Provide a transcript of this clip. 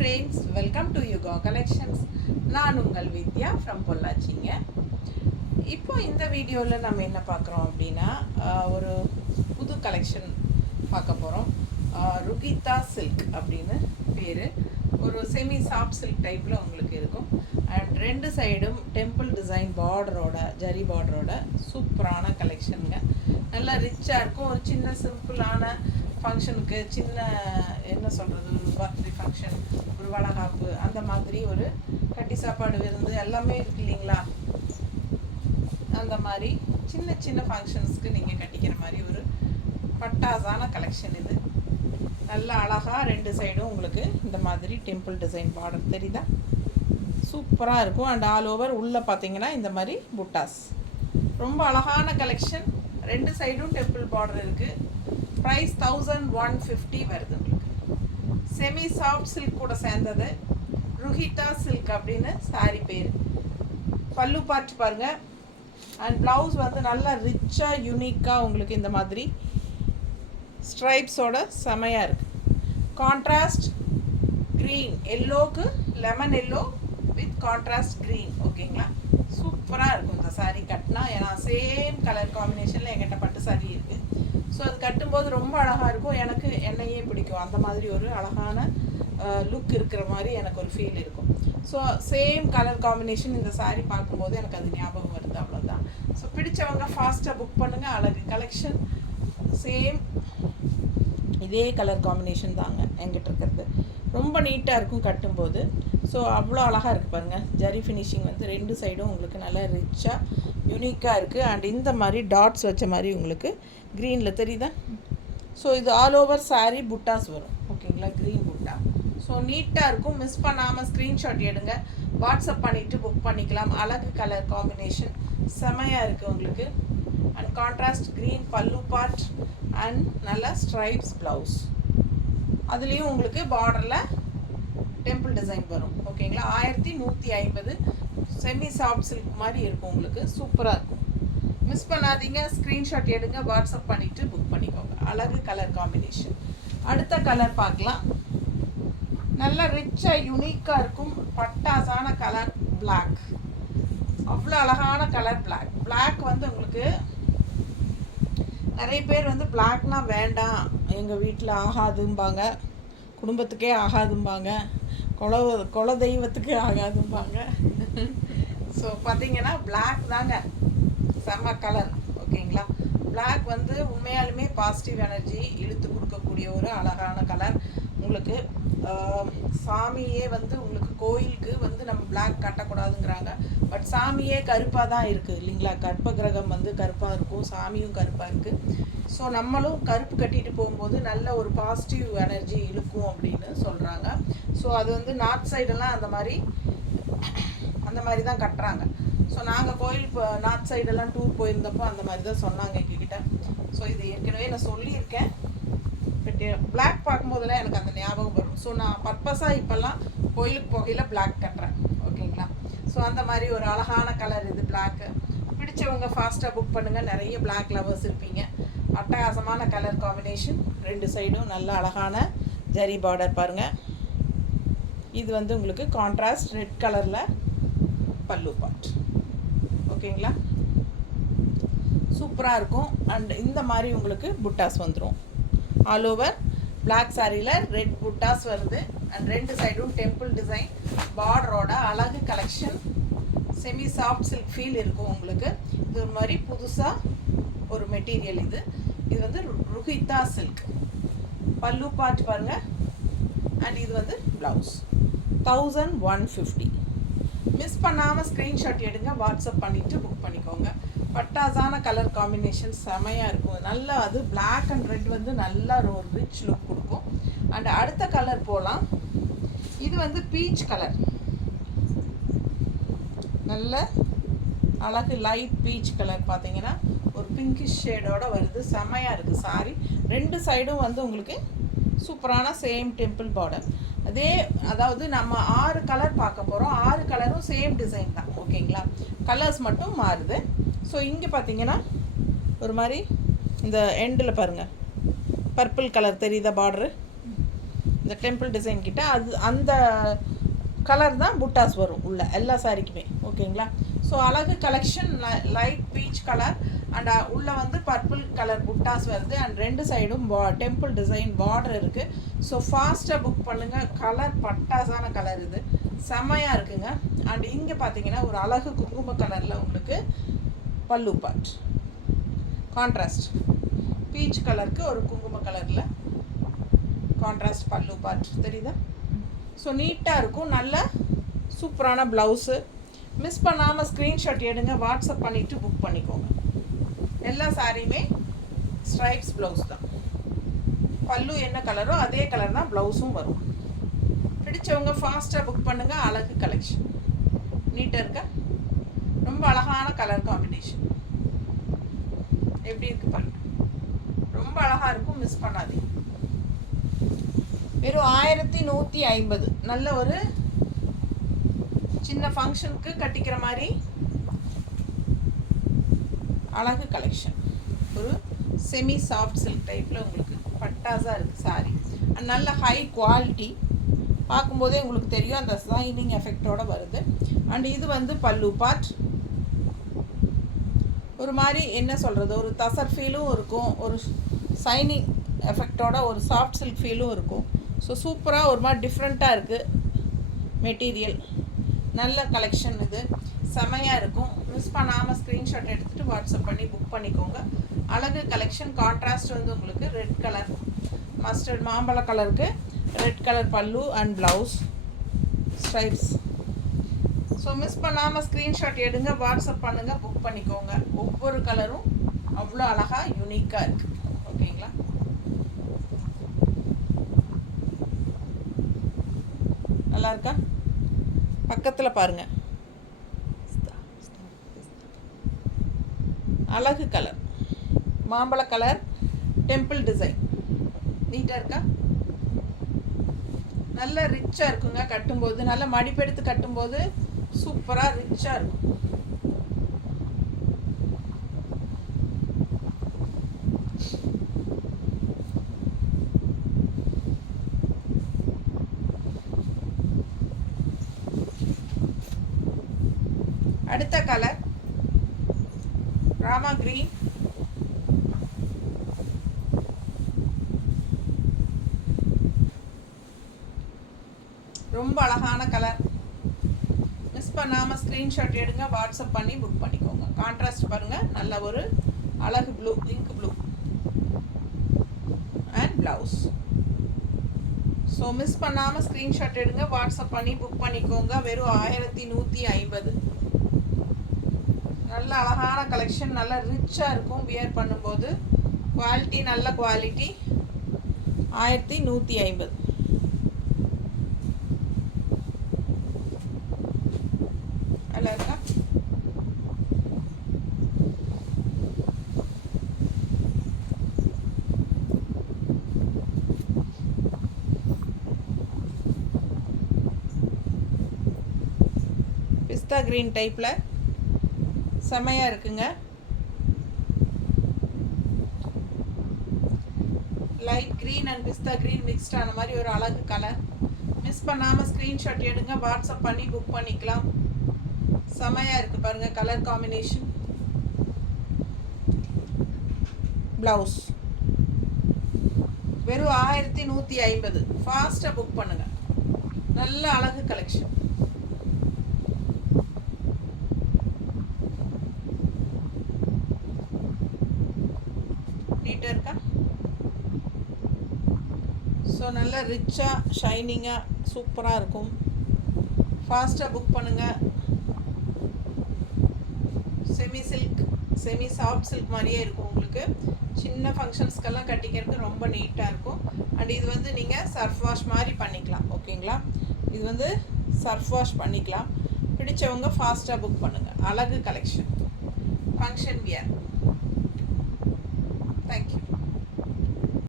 friends, welcome to Yuga Collections. நான் உங்கள் வித்யா from பொள்ளாச்சிங்க. இப்போ இந்த வீடியோவில் நம்ம என்ன பார்க்குறோம் அப்படின்னா ஒரு புது கலெக்ஷன் பார்க்க போகிறோம். ருகிதா சில்க் அப்படின்னு பேர். ஒரு செமி சாஃப்ட் சில்க் டைப்பில் உங்களுக்கு இருக்கும். அண்ட் ரெண்டு சைடும் டெம்பிள் டிசைன் பார்டரோட ஜரி பார்டரோட சூப்பரான கலெக்ஷனுங்க. நல்லா ரிச்சாக இருக்கும். ஒரு சின்ன சிம்பிளான ஃபங்க்ஷனுக்கு சின்ன என்ன சொல்கிறது, ஒரு பர்த்டே ஃபங்க்ஷன், ஒரு வளகாப்பு, அந்த மாதிரி ஒரு கட்டி சாப்பாடு விருந்து எல்லாமே இருக்கு இல்லைங்களா. அந்த மாதிரி சின்ன சின்ன ஃபங்க்ஷன்ஸ்க்கு நீங்கள் கட்டிக்கிற மாதிரி ஒரு பட்டாசான கலெக்ஷன் இது. நல்லா அழகாக ரெண்டு சைடும் உங்களுக்கு இந்த மாதிரி டெம்பிள் டிசைன் பார்டர் தெரியுதா, சூப்பராக இருக்கும். அண்ட் ஆல் ஓவர் உள்ளே பார்த்தீங்கன்னா இந்த மாதிரி புட்டாஸ், ரொம்ப அழகான கலெக்ஷன். ரெண்டு சைடும் டெம்பிள் பார்டர் இருக்குது. ப்ரைஸ் 1150 வருது உங்களுக்கு. செமி சாஃப்ட் சில்க் கூட சேர்ந்தது. ருகிதா சில்க் அப்படின்னு சாரி பேர். பல்லு பார்த்து பாருங்கள். அண்ட் ப்ளவுஸ் வந்து நல்லா ரிச்சாக யூனிக்காக உங்களுக்கு இந்த மாதிரி ஸ்ட்ரைப்ஸோட செமையாக இருக்குது. கான்ட்ராஸ்ட் க்ரீன், எல்லோவுக்கு lemon yellow with contrast green. ஓகேங்களா, சூப்பராக இருக்கும் இந்த சாரீ கட்டினா. ஏன்னா சேம் கலர் காம்பினேஷனில் எங்கிட்ட பட்டு சாரீ இருக்குது. ஸோ அது கட்டும்போது ரொம்ப அழகாக இருக்கும். எனக்கு என்னையே பிடிக்கும். அந்த மாதிரி ஒரு அழகான லுக் இருக்கிற மாதிரி எனக்கு ஒரு ஃபீல் இருக்கும். ஸோ சேம் கலர் காம்பினேஷன் இந்த சாரீ பார்க்கும்போது எனக்கு அது ஞாபகம் வருது, அவ்வளோதான். ஸோ பிடிச்சவங்க ஃபாஸ்ட்டாக புக் பண்ணுங்கள். அழகு கலெக்ஷன், சேம் இதே கலர் காம்பினேஷன் தாங்க என்கிட்ட இருக்கிறது. ரொம்ப நீட்டாக இருக்கும் கட்டும்போது. ஸோ அவ்வளோ அழகாக இருக்குது பாருங்கள். ஜரி ஃபினிஷிங் வந்து ரெண்டு சைடும் உங்களுக்கு நல்லா ரிச்சாக யூனிக்காக இருக்குது. அண்ட் இந்த மாதிரி டாட்ஸ் வச்ச மாதிரி உங்களுக்கு க்ரீனில் தெரியுதா. ஸோ இது ஆல் ஓவர் சாரீ புட்டாஸ் வரும். ஓகேங்களா, க்ரீன் புட்டா. ஸோ நீட்டாக இருக்கும். மிஸ் பண்ணாமல் ஸ்க்ரீன்ஷாட் எடுங்க, வாட்ஸ்அப் பண்ணிவிட்டு புக் பண்ணிக்கலாம். அழகு கலர் காம்பினேஷன் செமையாக இருக்குது உங்களுக்கு. அண்ட் கான்ட்ராஸ்ட் க்ரீன் பல்லு பார்ட் அண்ட் நல்லா ஸ்ட்ரைப்ஸ் ப்ளவுஸ். அதுலேயும் உங்களுக்கு பார்டரில் டெம்பிள் டிசைன் வரும். ஓகேங்களா, 1150. செமி சாஃப்ட் சில்க் மாதிரி இருக்கும் உங்களுக்கு. சூப்பராக இருக்கும். மிஸ் பண்ணாதீங்க, ஸ்க்ரீன்ஷாட் எடுங்க, வாட்ஸ்அப் பண்ணிவிட்டு புக் பண்ணிக்கோங்க. அழகு கலர் காம்பினேஷன். அடுத்த கலர் பார்க்கலாம். நல்லா ரிச்சாக யூனிக்காக இருக்கும். பட்டாசான கலர் பிளாக். அவ்வளோ அழகான கலர் பிளாக். பிளாக் வந்து உங்களுக்கு நிறைய பேர் வந்து பிளாக்னா வேண்டாம், எங்கள் வீட்டில் ஆகாதும்பாங்க, குடும்பத்துக்கே ஆகாதும்பாங்க, குல தெய்வத்துக்கே ஆகாதும்பாங்க. ஸோ பார்த்தீங்கன்னா பிளாக் தாங்க செம்ம கலர். ஓகேங்களா, பிளாக் வந்து உண்மையாலுமே பாசிட்டிவ் எனர்ஜி இழுத்து கொடுக்கக்கூடிய ஒரு அழகான கலர். உங்களுக்கு சாமியே வந்து உங்களுக்கு கோயிலுக்கு வந்து நம்ம பிளாக் கட்டக்கூடாதுங்கிறாங்க. பட் சாமியே கருப்பாக தான் இருக்குது இல்லைங்களா. கற்ப கிரகம் வந்து கருப்பாக இருக்கும், சாமியும் கருப்பாக இருக்குது. ஸோ நம்மளும் கருப்பு கட்டிட்டு போகும்போது நல்ல ஒரு பாசிட்டிவ் எனர்ஜி இழுக்கும் அப்படின்னு சொல்கிறாங்க. ஸோ அது வந்து நார்த் சைடெல்லாம் அந்த மாதிரி தான் கட்டுறாங்க. ஸோ நாங்கள் கோயில் இப்போ நார்த் சைடெல்லாம் டூர் போயிருந்தப்போ அந்த மாதிரி தான் சொன்னாங்க எங்ககிட்ட. ஸோ இது ஏற்கனவே நான் சொல்லியிருக்கேன். பட் பிளாக் பார்க்கும்போதெல்லாம் எனக்கு அந்த ஞாபகம் வரும். ஸோ நான் பர்பஸாக இப்போல்லாம் கோயிலுக்கு போகையில் பிளாக் கட்டுறேன். ஓகேங்களா, ஸோ அந்த மாதிரி ஒரு அழகான கலர் இது பிளாக்கு. பிடிச்சவங்க ஃபாஸ்ட்டாக புக் பண்ணுங்கள். நிறைய பிளாக் லவர்ஸ் இருப்பீங்க. அட்டகாசமான கலர் காம்பினேஷன். ரெண்டு சைடும் நல்ல அழகான ஜரி பார்டர் பாருங்கள். இது வந்து உங்களுக்கு கான்ட்ராஸ்ட் ரெட் கலரில் பல்லு பார்ட். ஓகேங்களா, சூப்பராக இருக்கும். அண்ட் இந்த மாதிரி உங்களுக்கு புட்டாஸ் வந்துடும். ஆல் ஓவர் பிளாக் சாரியில் ரெட் புட்டாஸ் வருது. அண்ட் ரெண்டு சைடும் டெம்பிள் டிசைன் பார்டரோட அழகு collection. Semi soft silk feel இருக்கும் உங்களுக்கு. இது ஒரு மாதிரி புதுசாக ஒரு மெட்டீரியல். இது வந்து ருகிதா சில்க். பல்லு பார்ட் பாருங்கள். அண்ட் இது வந்து ப்ளவுஸ். 1150. மிஸ் பண்ணாமல் ஸ்க்ரீன்ஷாட் எடுங்க, வாட்ஸ்அப் பண்ணிவிட்டு புக் பண்ணிக்கோங்க. பட்டாசான கலர் காம்பினேஷன் செமையாக இருக்கும். நல்லா அது பிளாக் அண்ட் ரெட் வந்து நல்லா ஒரு ரிச் லுக் கொடுக்கும். அண்ட் அடுத்த கலர் போகலாம். இது வந்து பீச் கலர். நல்ல அழகு லைட் பீச் கலர். பார்த்தீங்கன்னா ஒரு பிங்கிஷ் ஷேடோட வருது. செமையாக இருக்குது சாரி. ரெண்டு சைடும் வந்து உங்களுக்கு சூப்பரான சேம் டெம்பிள் பார்டர். அதாவது நம்ம 6 கலர் பார்க்க போகிறோம். 6 கலரும் சேம் டிசைன் தான். ஓகேங்களா, கலர்ஸ் மட்டும் மாறுது. ஸோ இங்கே பார்த்தீங்கன்னா ஒரு மாதிரி இந்த எண்டில் பாருங்கள் பர்பிள் கலர் தெரியுதா பார்டரு. இந்த டெம்பிள் டிசைன் கிட்ட அது அந்த கலர் தான் புட்டாஸ் வரும் உள்ள எல்லா சாரிக்குமே. ஓகேங்களா? ஸோ அழகு collection light peach colour and உள்ளே வந்து பர்பிள் கலர் புட்டாஸ் வருது அண்ட் 2 சைடும் டெம்பிள் டிசைன் பார்டர் இருக்குது. ஸோ ஃபாஸ்ட்டாக புக் பண்ணுங்கள். கலர் பட்டாசான கலர், இது செம்மையாக இருக்குங்க. அண்ட் இங்கே பார்த்தீங்கன்னா ஒரு அழகு குங்கும கலரில் உங்களுக்கு பல்லு பார்ட் கான்ட்ராஸ்ட், பீச் கலருக்கு ஒரு குங்கும கலரில் கான்ட்ராஸ்ட் பல்லு பார்ட் தெரியுதா? ஸோ நீட்டாக இருக்கும். நல்ல சூப்பரான ப்ளவுஸு. மிஸ் பண்ணாமல் ஸ்க்ரீன்ஷாட் எடுங்க, வாட்ஸ்அப் பண்ணிவிட்டு புக் பண்ணிக்கோங்க. எல்லா சாரியுமே ஸ்ட்ரைப்ஸ் ப்ளவுஸ் தான். பல்லு என்ன கலரோ அதே கலர் தான் ப்ளவுஸும் வரும். பிடிச்சவங்க ஃபாஸ்ட்டாக புக் பண்ணுங்கள். அழகு கலெக்ஷன் நீட்டாக இருக்கா? ரொம்ப அழகான கலர் காம்பினேஷன். எப்படி இருக்குது பாருங்க, ரொம்ப அழகாக இருக்கும். மிஸ் பண்ணாதீங்க. வெறும் 1150. நல்ல ஒரு சின்ன ஃபங்க்ஷனுக்கு கட்டிக்கிற மாதிரி அழகு கலெக்ஷன். ஒரு செமி சாஃப்ட் சில்க் டைப்பில் உங்களுக்கு பட்டாஸாக இருக்குது சாரி. நல்ல ஹை குவாலிட்டி. பார்க்கும்போதே உங்களுக்கு தெரியும் அந்த ஷைனிங் எஃபெக்டோடு வருது. அண்ட் இது வந்து பல்லு பார்ட். ஒரு மாதிரி என்ன சொல்கிறது, ஒரு தசர் ஃபீலும் இருக்கும், ஒரு ஷைனிங் எஃபெக்டோட ஒரு சாஃப்ட் சில்க் ஃபீலும் இருக்கும். ஸோ சூப்பராக ஒரு மாதிரி டிஃப்ரெண்ட்டாக இருக்குது மெட்டீரியல். நல்ல கலெக்ஷன், இது செமையாக இருக்கும். மிஸ் பண்ணாமல் ஸ்க்ரீன்ஷாட் எடுத்துகிட்டு வாட்ஸ்அப் பண்ணி புக் பண்ணிக்கோங்க. அழகு கலெக்ஷன். கான்ட்ராஸ்ட் வந்து உங்களுக்கு ரெட் கலர், மஸ்டர்ட் மாம்பழ கலருக்கு ரெட் கலர் பல்லு and blouse stripes. So miss பண்ணாமல் ஸ்க்ரீன்ஷாட் எடுங்க, வாட்ஸ்அப் பண்ணுங்கள், புக் பண்ணிக்கோங்க. ஒவ்வொரு கலரும் அவ்வளோ அழகாக யூனிக்காக இருக்குது. ஓகேங்களா? நல்லா இருக்கா? பக்கத்தில் பாருங்கள். அழகு கலர், மாம்பழ கலர், டெம்பிள் டிசைன். நீட்டாக இருக்கா? நல்ல ரிச்சாக இருக்குங்க. கட்டும்போது நல்ல மடிப்பெடுத்து கட்டும்போது சூப்பராக ரிச்சாக இருக்கும். அடுத்த கலர் ராமா கிரீன். ரொம்ப அழகான கலர். மிஸ் பண்ணாமல் ஸ்க்ரீன்ஷாட் எடுங்க, வாட்ஸ்அப் பண்ணி புக் பண்ணிக்கோங்க. கான்ட்ராஸ்ட் பாருங்கள், நல்ல ஒரு அழகு blue, ink blue and blouse. So miss பண்ணாமல் ஸ்க்ரீன்ஷாட் எடுங்க, வாட்ஸ்அப் பண்ணி புக் பண்ணிக்கோங்க. வெறும் 1150. நல்ல அழகான கலெக்ஷன். நல்ல ரிச்சாக இருக்கும் வியர் பண்ணும்போது. குவாலிட்டி நல்ல குவாலிட்டி. 1150. நல்லா இருக்கா? பிஸ்தா கிரீன் டைப்பில் செமையாக இருக்குங்க. Light green and pista green mixed ஆன மாதிரி ஒரு அழகு கலர். மிஸ் பண்ணாமல் ஸ்க்ரீன்ஷாட் எடுங்க, வாட்ஸ்அப் பண்ணி புக் பண்ணிக்கலாம். செமையாக இருக்குது பாருங்கள் கலர் காம்பினேஷன். ப்ளவுஸ் வெறும் 1150. ஃபாஸ்ட்டாக புக் பண்ணுங்கள். நல்ல அழகு கலெக்ஷன். நீட்டாக இருக்கா? ஸோ நல்ல ரிச்சாக ஷைனிங்காக சூப்பராக இருக்கும். ஃபாஸ்ட்டாக புக் பண்ணுங்கள். Semi silk, semi soft silk மாதிரியே இருக்கும் உங்களுக்கு. சின்ன ஃபங்க்ஷன்ஸ்க்கெல்லாம் கட்டிக்கிறதுக்கு ரொம்ப நீட்டாக இருக்கும். அண்ட் இது வந்து நீங்கள் சர்ஃப் வாஷ் மாதிரி பண்ணிக்கலாம். ஓகேங்களா? இது வந்து சர்ஃப் வாஷ் பண்ணிக்கலாம். பிடிச்சவங்க ஃபாஸ்ட்டாக புக் பண்ணுங்கள். அழகு கலெக்ஷன், ஃபங்க்ஷன் வியர். தேங்க்யூ.